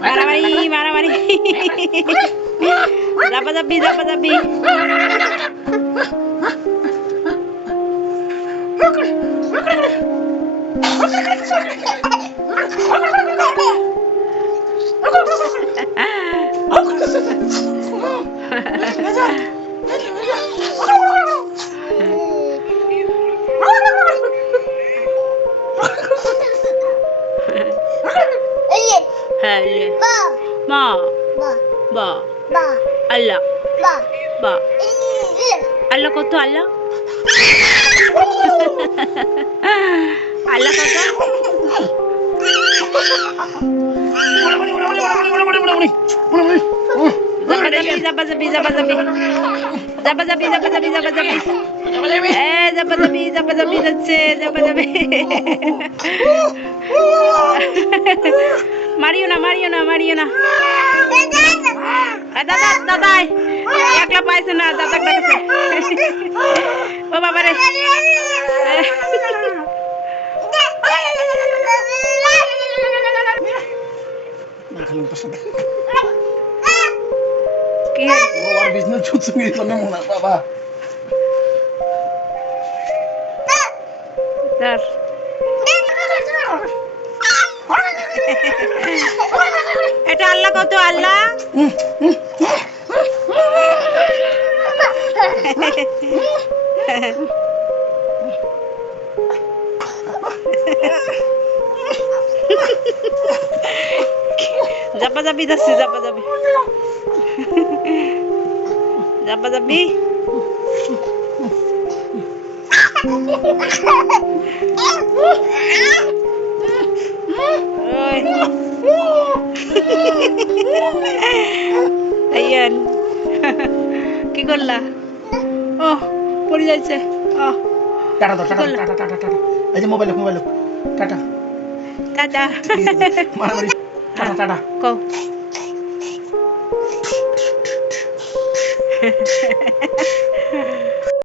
Maramari, maramari. Rabadabi, rabadabi. Ha ha ha! belle. Ma. Ba. Ba. ಅಲ್ಲ ಬಾ ಅಲ್ಲ ಕೊತ್ತು ಅಲ್ಲ ಅಲ್ಲ ಕೊತ್ತು জাপাজাপি জাপাজাপি জাপাজাপি এ জাপাজাপি জাপাজাপি যাচ্ছে জাপাজাপি মারিও না মারিও না মারিও না এ দাদা দাদাই একলা পাইছে না দাদা ডাকছে ও বাবা রে কি biasanya cucu gitu nih mau apa apa এটা আল্লাহ কত আল্লাহ? জাপা জাপি জাপা জাপি আইয়ান। কি করলা? ও পড়ে যাচ্ছে ও টাটা দাও টাটা টাটা টাটা টাটা। এই যে মোবাইল মোবাইল টাটা। টাটা। মারামারি। Tata tata. কও।